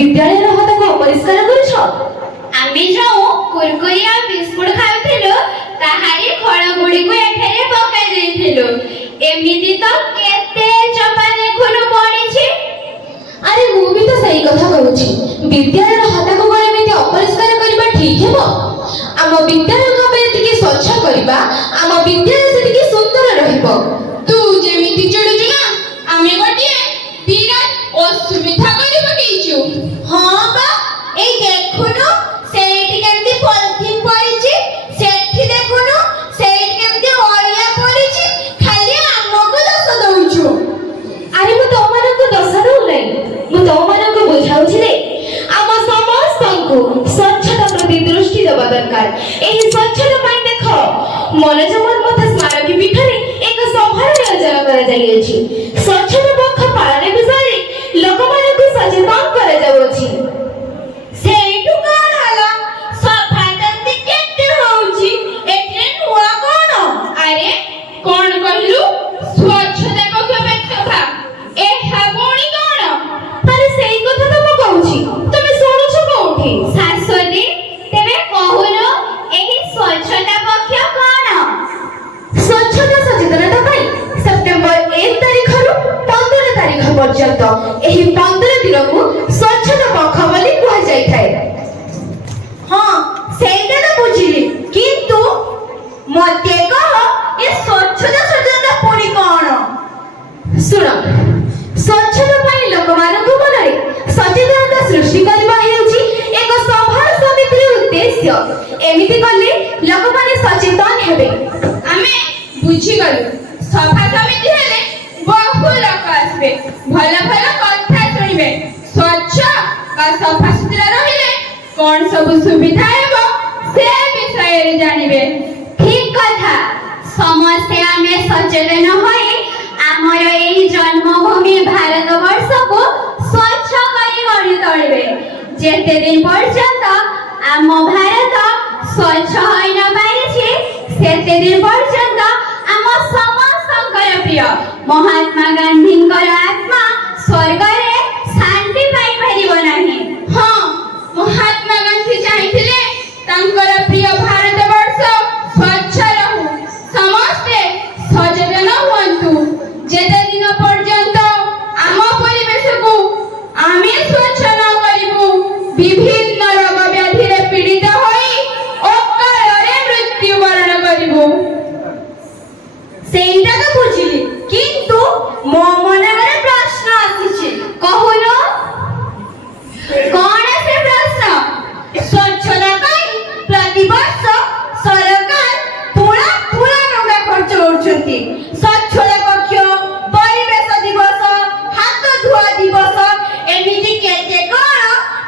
विद्यालय हातको अपरिष्कार करूछ। आमे जो कुरकुरी आ बिस्कुट खाउथिलु ताहारी फळ गुडी को एठारे पकाइ दैथिलु। एमिति तो केते चपा देखुनु पडिछि। अरे मु भी तो सही कथा कहूछि। विद्यालय हातको कोन एमिति अपरिष्कार करिबा ठीक हेबो? आम विद्यालय को एतिके स्वच्छ करिबा आम विद्यालय सेतिके सुंदर रहिबो। तू जेमिति चढुछु ना आमे गोटिए बिराट असुविधा करि पकेइछु। हां बा ए देखुनु सेठी केमति पॉलिथिन पडिछि सेठी देखुनु सेठी केमति ओलिया पडिछि खाली हमको दोष दउछु। अरे मु तो मानको दोष दउ नै मु तो मानको बुझाउछि रे आम समस्तଙ୍କୁ स्वच्छता प्रति दृष्टि देवा दरकार। एही स्वच्छता पई देखो मनोजमन मत स्मारकी पीठरे एक सभार आयोजन करा जाई अछि। स्वच्छता पक्ष पालन विषय लोकमानଙ୍କୁ सचेतन करा जाउछि। सेठु कोन हला सफा जंती केते होउछि एठे नुआ कोन? अरे कोन कहलु स्वच्छता पक्ष पेक्षा ए हाबोणी कोन? अरे सेही କଥା तो मु कहूछि तमे सुनुछ कोठी? शाश्वती तेरे कहुनु एही स्वच्छता पक्ष कोन? स्वच्छता सचेतनता पई सेप्टेम्बर 1 तारिख रु 15 तारिख पर्यंत एही 15 दिन को स्वच्छता पक्ष बोली कुहा जाय थाए। हां सेइटा तो बुझिली किंतु मते कह ए स्वच्छता सचेतनता पुनी कोन? सुन स्वच्छता पई लोकमाननको मनरे सचेतनता सृष्टि करबा हेउची एक सभा समितिर उद्देश्य। एमिति करले लोकमाने सचेतन हेबे। आमे बुझी गलु सभा समिति हेले बहु लोक आसबे भल भल कथा सुनिबे स्वच्छ का सफा सुतरा रहिले कोन सब सुविधा हेबो से विषय रे जानिबे। ठीक कथा समस्ते आमे सचेतन होई आमर एही जन्मभूमि भारतवर्ष को स्वच्छ करी गढ़ी तोड़बे। जेते दिन पर्यंत आम भारत स्वच्छ होई न पारिछि सेते दिन पर्यंत आम समस्तଙ୍କର प्रिय महात्मा गांधीଙ୍କର आत्मा स्वर्ग रे शांति पाई परिबो नाही। हां महात्मा गांधी चाहिथिले तांकर प्रिय भारतवर्ष स्वच्छ रहू समस्ते सचेतन हुअन्तु। जेते दिन पर्यंत आम परिवेश को आमे स्वच्छ न करिबु विभिन्न रोग व्याधि रे पीड़ित होई अकालरे मृत्युवरण करिबु। सेइटा तो बुझिली किंतु मो मनरे प्रश्न आसीछि कहूनो कोन से प्रश्न? स्वच्छता पई प्रतिवर्ष सरकार पूरा टका खर्च करछंती। स्वच्छता पक्ष परिवेश दिवस हाथ धुआ दिवस एमिति केते कोन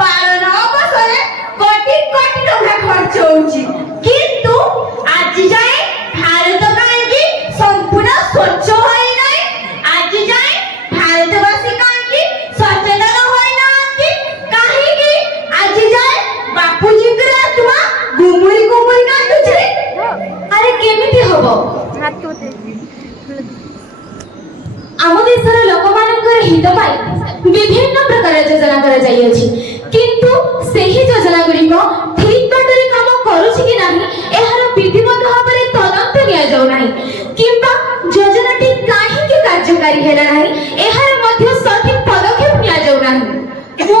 पालन अवसरे कोटी कोटी टका खर्च होउछि किंतु आज जाए भारत कांकी संपूर्ण स्वच्छ होई नै। आज जाए भारतवासी कांकी सचेतन होई नांती काहे कि आज जाए बापूजी के आत्मा गुमुरी गुमुरी कांदुछे। अरे केमिति हबो? आम देशर लोकमानଙ୍କର हित पाई विभिन्न प्रकार योजना करा जाई अछि किंतु सेही योजना गुडी को ठीक बाटरे काम करूछि कि नाही एहार विधिवत भाबरे तदंत निया जाउ नाही किंबा योजनाटी काहे के कार्यकारी हेला नाही एहार मध्य सठिक पदक्षेप निया जाउ नाही। मु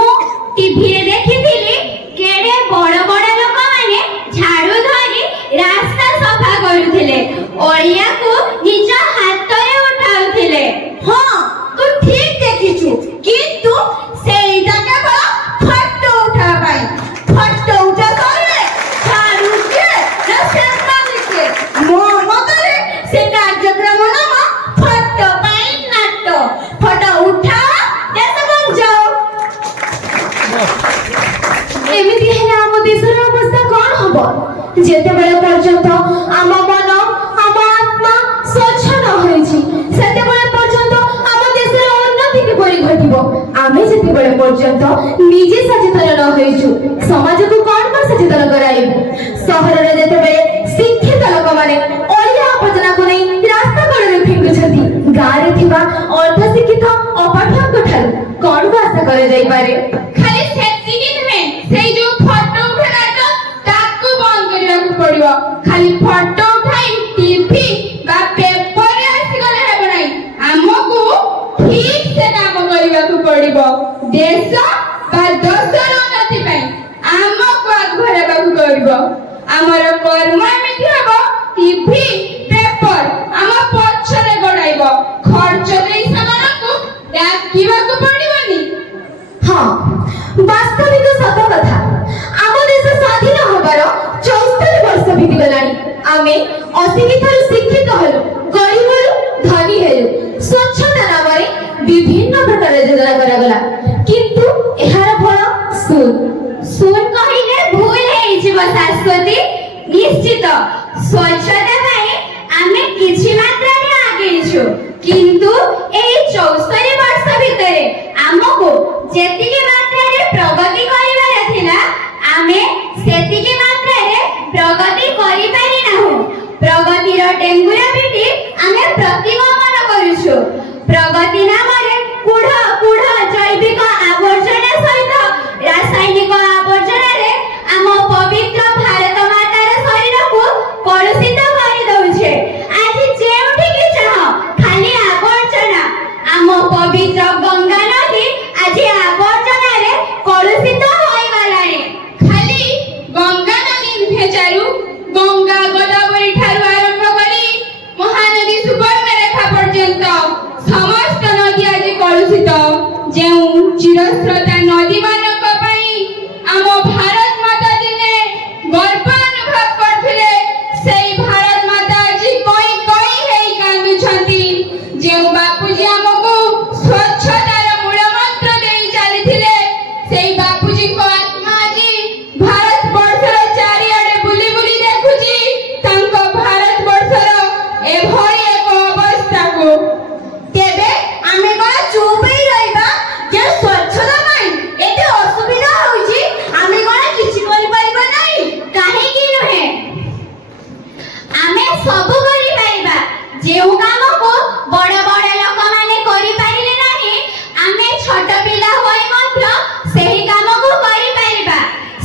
टीवी रे देखिथिली केडे बड़ बड़ लोक माने झाड़ू धरी रास्ता सफा करूथिले ओलिया को निज हातरे उठाउथिले। हां तू ठीक देखिछु किंतु सेइटा केवल फोटो उठा पाई फोटो उठा करले झाड़ू के रस्ता लिखे मो मतरे से कार्यक्रम नाम फोटो पाई नाटो फोटो उठा देश बन जाओ। एमिति हेला आम देशर अवस्था कोन हबो? जेते बेले पर्यंत आम मन आम आत्मा स्वच्छ न होइछि सेते बेले पर्यंत आम देशर उन्नति किपरि घटिबो? आमे जेते बेले पर्यंत निजे सचेतन न होइछु समाज को कोन पर सचेतन कराइबु? शहर रे जेते बेले शिक्षित लोक माने ओलिया अपजना को नै रास्ता कड़े फेंकुछथि गाँ रे थिबा अर्ध शिक्षित अपाठ्यक ठारू कोन को आशा करे जाई पारे? खाली से ସେଇ ଯୋଉ ଫଟୋ ଉଠେଇଲାଟା ତାକୁ ବନ୍ଦ କରିବାକୁ ପଡିବ। ଖାଲି ଫଟୋ ଉଠାଇ ଟିଭି ବା ପେପରରେ ଆସିଗଲେ ହେବ ନାହିଁ। ଆମକୁ ଠିକ ସେ କାମ କରିବାକୁ ପଡିବ। ଦେଶ ବା ଦେଶର ଉନ୍ନତି ପାଇଁ ଆମକୁ ଆଗକୁ ହେବାକୁ ପଡିବ। ଆମର କର୍ମ ଏମିତି ହେବ, ଟିଭି ପେପର ଆମ ପଛରେ ଗୋଡାଇବ। ଖର୍ଚ୍ଚ ଦେଇ ସେମାନଙ୍କୁ ଡାକିବାକୁ ପଡିବନି। ହଁ, ବାସ୍ତବିକ ସତ କଥା। ଆମ ଦେଶ ସ୍ୱାଧୀନ ହେବାର 74 ବର୍ଷ ବିତିଗଲାଣି। ଆମେ ଅଶିକ୍ଷିତରୁ ଶିକ୍ଷିତ ହେଲୁ, ଗରିବରୁ ଧନୀ ହେଲୁ। ସ୍ୱଚ୍ଛତା ନାମରେ ବିଭିନ୍ନ ପ୍ରକାର ଯୋଜନା କରାଗଲା, କିନ୍ତୁ ଏହାର ଫଳ ଶୂନ କହିଲେ ଭୁଲ ହେଇଯିବ ଶାଶ୍ୱତୀ। ନିଶ୍ଚିତ ସ୍ୱଚ୍ଛତା ପାଇଁ ଆମେ କିଛି ମାତ୍ରାରେ ଆଗେଇଛୁ, କିନ୍ତୁ ଏହି 74 ବର୍ଷ ଭିତରେ ଆମକୁ ଯେତିକି ମାତ୍ରାରେ ପ୍ରଗତି କରିବାର ଥିଲା, ଆମେ ସେତିକି ମାତ୍ରାରେ ପ୍ରଗତି କରିପାରି ନାହୁଁ। ପ୍ରଗତିର ଡେଙ୍ଗୁରା ପିଟି ଆମେ ପ୍ରତିଗମନ କରୁଛୁ। ପ୍ରଗତି ନାମରେ କୁଢ଼ ଜୈବିକ ଆବର୍ଜନା ସହିତ ରାସାୟନିକ ଆବର୍ଜନାରେ ଆମ ପବିତ୍ର ଭାରତ ମାତାର ଶରୀରକୁ କଳୁଷିତ କରିଦେଉଛେ। ଆଜି ଯେଉଁଠିକି ଚାହ ଖାଲି ଆବର୍ଜନା। ଆମ ପବିତ୍ର ଗଙ୍ଗା ନଦୀ ଆଜି ଆବର୍ଜନାରେ କଳୁଷିତ ହୋଇଗଲାଣି। ଖାଲି ଗଙ୍ଗା ନଦୀ ନୁହେଁ ଚାରୁ, ଗଙ୍ଗା ଗୋଦାବରୀ ଠାରୁ ଆରମ୍ଭ କରି ମହାନଦୀ ସୁବର୍ଣ୍ଣରେଖା ପର୍ଯ୍ୟନ୍ତ ସମସ୍ତ ନଦୀ ଆଜି କଳୁଷିତ। ଯେଉଁ ଚିରସ୍ରୋତା ନଦୀମାନଙ୍କ ପାଇଁ ଆମ ଭାରତ ମାତା ଦିନେ ଗର୍ବ ଅନୁଭବ କରୁଥିଲେ, ସେଇ ଭାରତ ମାତା ଆଜି କଇଁ ହେଇ କାନ୍ଦୁଛନ୍ତି। ଯେଉଁ ବାପୁଜୀ ଆମକୁ ସ୍ୱଚ୍ଛତାର ମୂଳ ମନ୍ତ୍ର ଦେଇ ଚାଲିଥିଲେ, ସେଇ ବାପୁଜୀଙ୍କ ଆତ୍ମା ଆଜି ଭାରତ ବର୍ଷର ଚାରିଆଡେ ବୁଲି ବୁଲି ଦେଖୁଛି ତାଙ୍କ ଭାରତ ବର୍ଷର ଏଭଳି ଏକ ଅବସ୍ଥାକୁ। ତେବେ ଆମେ କଣ ଚୁପ ହେଇ ରହିବା? ଯେ ସ୍ୱଚ୍ଛତା ପାଇଁ ଏତେ ଅସୁବିଧା ହେଉଛି, ଆମେ କଣ କିଛି କରିପାରିବା ନାହିଁ? କାହିଁକି ନୁହେଁ, ଆମେ ସବୁ କରିପାରିବା। ଯେଉଁ କାମକୁ ବଡ଼ ବଡ଼ ଲୋକମାନେ କରିପାରିଲେ ନାହିଁ, ଆମେ ଛୋଟ ପିଲା ହୋଇ ମଧ୍ୟ ସେହି କାମକୁ କରିପାରିବା।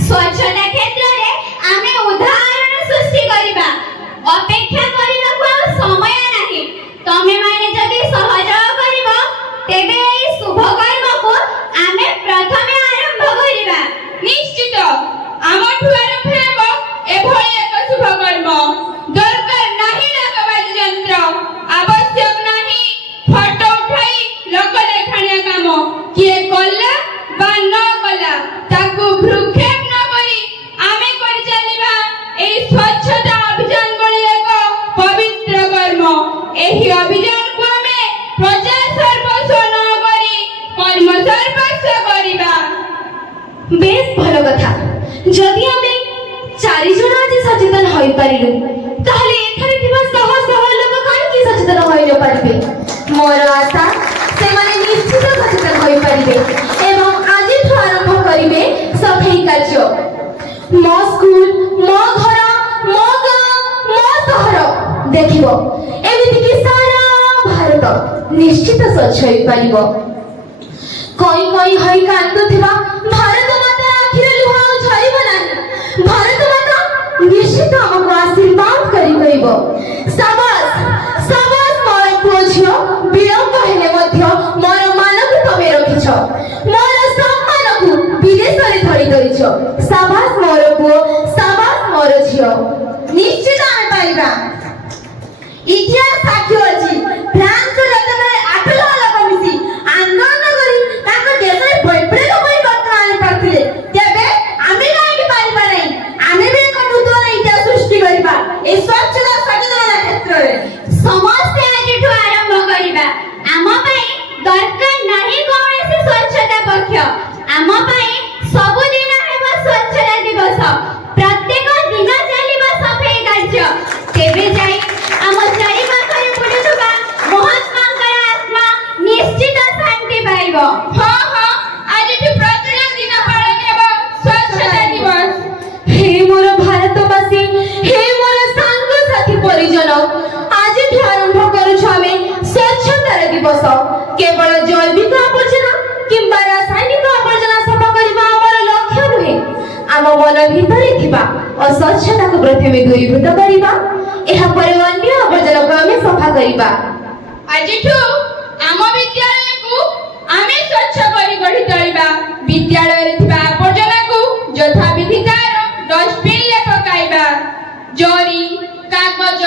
ସ୍ୱଚ୍ଛତା କ୍ଷେତ୍ରରେ ଆମେ ଉଦାହରଣ ସୃଷ୍ଟି କରିବା। ଅପେକ୍ଷା କରିବାକୁ ଆଉ ସମୟ ନାହିଁ। ତମେମାନେ ଯଦି ସହଯୋଗ କରିବ, ତେବେ ଏହି ଶୁଭ କର୍ମକୁ ଆମେ ପ୍ରଥମେ ଆରମ୍ଭ କରିବା। ନିଶ୍ଚିତ ଆମଠୁ ଆରମ୍ଭ ହେବ ଏଭଳି ଏକ ଶୁଭ କର୍ମ। ଦରକାର ନାହିଁ ଡାକବାଜି ଯନ୍ତ୍ର, ଆବଶ୍ୟକ ନାହିଁ ଫଟୋ ଉଠାଇ ଲୋକ ଦେଖାଣିଆ କାମ। କିଏ କଲା ବା ନ କଲା ତାକୁ ଭ୍ରୂକ୍ଷେପ ନ କରି ଆମେ କରି ଚାଲିବା ଏହି ସ୍ୱଚ୍ଛତା ଅଭିଯାନ ଭଳି ଏକ ପବିତ୍ର କର୍ମ। ଏହି ଅଭିଯାନକୁ ଆମେ ପ୍ରଜା ସର୍ବସ୍ୱ ନ କରି କର୍ମ ସର୍ବସ୍ୱ କରିବା। ବେଶ ଭଲ କଥା। ଯଦି ଆମେ 4 ଜଣ ଆଜି ସଚେତନ ହୋଇପାରିଲୁ, ତାହେଲେ ଏଠାରେ ଥିବା ଶହ ଶହ ଲୋକ କାହିଁକି ସଚେତନ ହୋଇ ନପାରିବେ? ମୋର ଆଶା ସେମାନେ ନିଶ୍ଚିତ ସଚେତନ ହୋଇପାରିବେ ଏବଂ ଆଜିଠୁ ଆରମ୍ଭ କରିବେ ସଫେଇ କାର୍ଯ୍ୟ। ମୋ ସ୍କୁଲ, ମୋ ଘର, ମୋ ଗାଁ, ମୋ ସହର, ଦେଖିବ ଏମିତିକି ସାରା ଭାରତ ନିଶ୍ଚିତ ସ୍ୱଚ୍ଛ ହୋଇପାରିବ। କଇଁ ହୋଇ କାନ୍ଦୁଥିବା ଭାରତ ମାତା ଆଖିରେ ଲୁହ ଆଉ ଝରିବ ନାହିଁ। ଭାରତ ମାତା ନିଶ୍ଚିତ ଆମକୁ ଆଶୀର୍ବାଦ କରି କହିବ, ସାବାସ ସାବାସ ମୋର ପୁଅ ଝିଅ, ବିଳମ୍ବ ହେଲେ ମଧ୍ୟ ମୋର ମାନକୁ ତମେ ରଖିଛ, ମୋର ସମ୍ମାନକୁ ବିଦେଶରେ ଧରି ଧରିଛ। ସାବାସ ମୋର ପୁଅ, ସାବାସ ମୋର ଝିଅ। ନିଶ୍ଚିତ ଆମେ ପାରିବା। ଇତିହାସ ସାକ୍ଷୀ ଅଛି, ଫ୍ରାନ୍ସର ଯେତେବେଳେ 8,00,000 ଲୋକ ମିଶି ଆନ୍ଦୋଳନ କରି ତାଙ୍କ ଦେଶରେ ବୈପ୍ଳବିକ ପରିବର୍ତ୍ତନ ଆଣିପାରିଥିଲେ, ତେବେ ଆମେ କାହିଁକି ପାରିବା ନାହିଁ? ଆମେ ବି ଏକ ନୂତନ ଇତିହାସ ସୃଷ୍ଟି କରିବା ଏହି ସ୍ୱଚ୍ଛତା ସଚେତନତା କ୍ଷେତ୍ରରେ। ସମସ୍ତେ ଆଜିଠୁ ଆରମ୍ଭ କରିବା। ଆମ ପାଇଁ ଦରକାର ନାହିଁ କୌଣସି ସ୍ୱଚ୍ଛତା ପକ୍ଷ। ଆମ ପାଇଁ ସବୁଦିନ ହେବ ସ୍ୱଚ୍ଛତା ଦିବସ। ପ୍ରତ୍ୟେକ ଦିନ ଚାଲିବ ସଫେଇ କାର୍ଯ୍ୟ। ତେବେ ଯାଇ ଆମ ଚାରିପାଖରେ ବୁଲୁଥିବା ମହାତ୍ମା ଭିତରେ ଥିବା ଅସ୍ୱଚ୍ଛତାକୁ ପ୍ରଥମେ ଦୂରୀଭୂତ କରିବା, ଏହାପରେ ଅନ୍ୟ ଆବର୍ଜନାକୁ ଆମେ ସଫା କରିବା। ଆଜିଠୁ ଆମ ବିଦ୍ୟାଳୟକୁ ଆମେ ସ୍ୱଚ୍ଛ କରି ଗଢ଼ି ତୋଳିବା। ବିଦ୍ୟାଳୟରେ ଥିବା ଆବର୍ଜନାକୁ ଯଥାବିଧି ତାର ଡଷ୍ଟବିନରେ ପକାଇବା। ଜରି, କାଗଜ,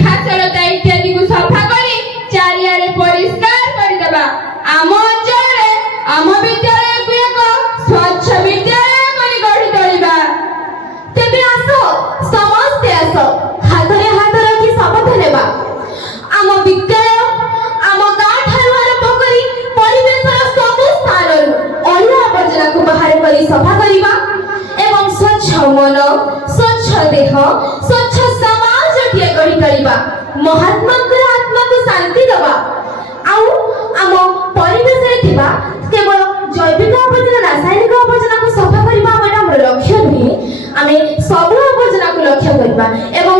ଘାସଲତା ଇତ୍ୟାଦିକୁ ସଫା କରି ଚାରିଆଡେ ପରିଷ୍କାର କରିଦେବା। ଆମ ଅଞ୍ଚଳରେ ଆମ ବିଦ୍ୟାଳୟକୁ ଏକ ସ୍ୱଚ୍ଛ ବିଦ୍ୟାଳୟ କରି ଗଢ଼ି ତୋଳିବା। ତେବେ ଆସ, ସମସ୍ତେ ଆସ, ହାତରେ ହାତ ରଖି ଶପଥ ନେବା। ଆମ ବିଦ୍ୟାଳୟ ଆମ ଗାଁ ଠାରୁ ଆରମ୍ଭ କରି ପରିବେଶର ସବୁ ସ୍ଥାନରୁ ଅଳିଆ ଆବର୍ଜନାକୁ ବାହାର କରି ସଫା କରିବା ଏବଂ ସ୍ୱଚ୍ଛ ମନ, ସ୍ୱଚ୍ଛ ଦେହ, ସ୍ୱଚ୍ଛ ସମାଜଟିଏ ଗଢ଼ି ତୋଳିବା। ମହାତ୍ମାଙ୍କର ଆତ୍ମାକୁ ଶାନ୍ତି ଦେବା। ଆଉ ଆମ ପରିବେଶରେ ଥିବା କେବଳ ଜୈବିକ ଆବର୍ଜନା, ରାସାୟନିକ ଆବର୍ଜନାକୁ ସଫା କରିବା ଆମର ଲକ୍ଷ୍ୟ ନୁହେଁ। ଆମେ ସବୁ ଆବର୍ଜନାକୁ ଲକ୍ଷ୍ୟ କରିବା ଏବଂ